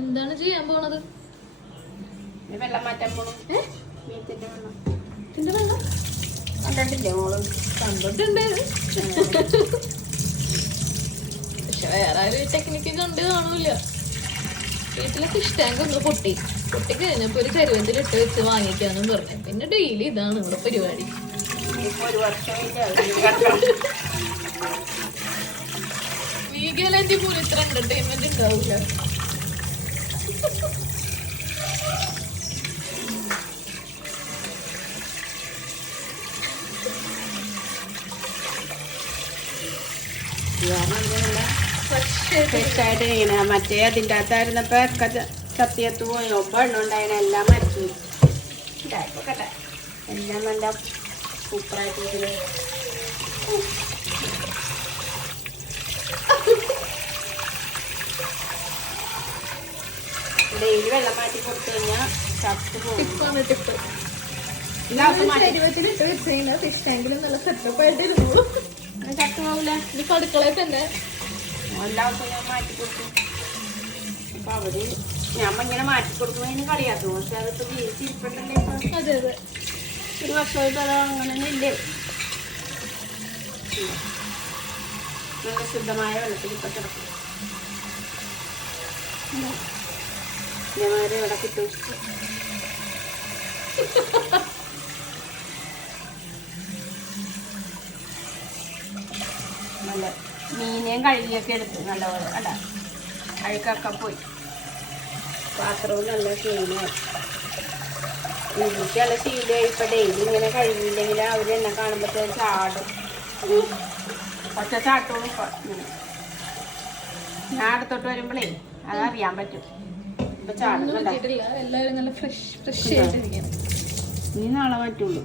എന്താണ് ചെയ്യാൻ പോണത്? വെള്ളം മാറ്റാൻ പോണം. മീറ്റിന്റെ വെള്ളം കണ്ടിട്ടില്ലേ മോള്? കണ്ടിട്ടുണ്ട്. പക്ഷെ വേറെ ഒരു ടെക്നിക്ക് കണ്ട് കാണൂല. വീട്ടിലെ ഫിഷ് ടാങ്ക് ഒന്ന് പൊട്ടി കഴിഞ്ഞപ്പോ ഒരു കരുവന്തിലിട്ട് വെച്ച് വാങ്ങിക്കാന്നും പറഞ്ഞു. പിന്നെ ഡെയിലി ഇതാണ് ഇവിടെ പരിപാടി. വീഗാലാൻഡിൽ പോലും ഇത്ര എന്റർടൈൻമെന്റ് ഉണ്ടാവില്ല. ഫ്രഷായിട്ട് ഇങ്ങനെ മറ്റേ അതിൻ്റെ അകത്തായിരുന്നപ്പോ ഒക്കെ ചത്തിയത്ത് പോയി ഒಬ್ಬണ്ണം ഉണ്ടായിരുന്നു. എല്ലാം മരിച്ചു ഉണ്ടായിപ്പോട്ടെ. എല്ലാം നല്ല സൂപ്പറായിട്ട് ഡെയിലി വെള്ളം മാറ്റി കൊടുത്തു കഴിഞ്ഞാൽ ചത്ത് പോകും. ഫിഷ് ടാങ്കിലും നല്ല സെറ്റപ്പ് ആയിട്ടിരുന്നു. ചത്ത് പോകില്ല. ഇത് അടുക്കളയിൽ തന്നെ എല്ലാ ദിവസവും ഞാൻ മാറ്റി കൊടുക്കും. അപ്പൊ അവര് ഞാൻ ഇങ്ങനെ മാറ്റി കൊടുക്കുന്നതിന് കളിയാക്കും. പക്ഷെ അതിപ്പോ ജീവിച്ചിരിപ്പുണ്ടല്ലേ ഇപ്പൊ. അതെ അതെ, ഒരു വർഷമായിട്ട് അത് അങ്ങനെ ഇല്ലേ. നല്ല ശുദ്ധമായ വെള്ളത്തിൽ ഇപ്പൊ കിടക്കും. ഇതേമാതിരി ഇവിടെ കിട്ടും. നല്ല മീനെയും കഴുകിയൊക്കെ എടുത്ത് നല്ലപോലെ അല്ല അഴുക്കൊക്കെ പോയി. പാത്രവും നല്ല ക്ലീനായി. എനിക്ക് നല്ല ശീലമായി. ഇപ്പൊ ഡെയിലി ഇങ്ങനെ കഴുകിയില്ലെങ്കിൽ അവര് എന്നെ കാണുമ്പോഴത്തേക്ക് ചാടും. ഒറ്റ ചാട്ടോളും ഇപ്പൊ ഇങ്ങനെ. ഞാൻ അടുത്തോട്ട് വരുമ്പോഴേ അതറിയാൻ പറ്റും. ഇപ്പൊ ചാടുന്നുണ്ട്. എല്ലാവരും നല്ല ഫ്രഷ് ആയിട്ടിരിക്കണം. ഇനി നാളെ പറ്റുള്ളൂ.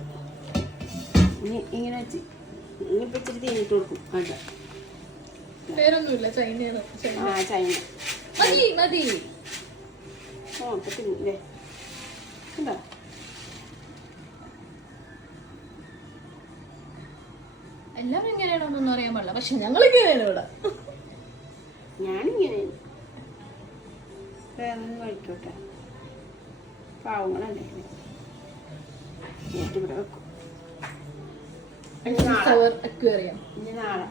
ഇനി ഇങ്ങനെ വെച്ച് ഇനിയിപ്പോ ഇച്ചിരി തീനിട്ട് കൊടുക്കും. അതെ, പേരൊന്നുമില്ല, ചൈനയാണ്. ചൈന മതി. ഓ ഇപ്പൊ തിന്നില്ലേ? എന്താ എല്ലാവരും ഇങ്ങനെയാണോന്നൊന്നും അറിയാൻ പാടില്ല. പക്ഷെ ഞങ്ങൾ ഇങ്ങനെയാണ് ഇവിടെ. ഞാനിങ്ങനെ കഴിക്കോട്ടെ. പാവങ്ങളല്ലേ. ഇവിടെ വെക്കും. അക്വേറിയം ഇനി നാളെ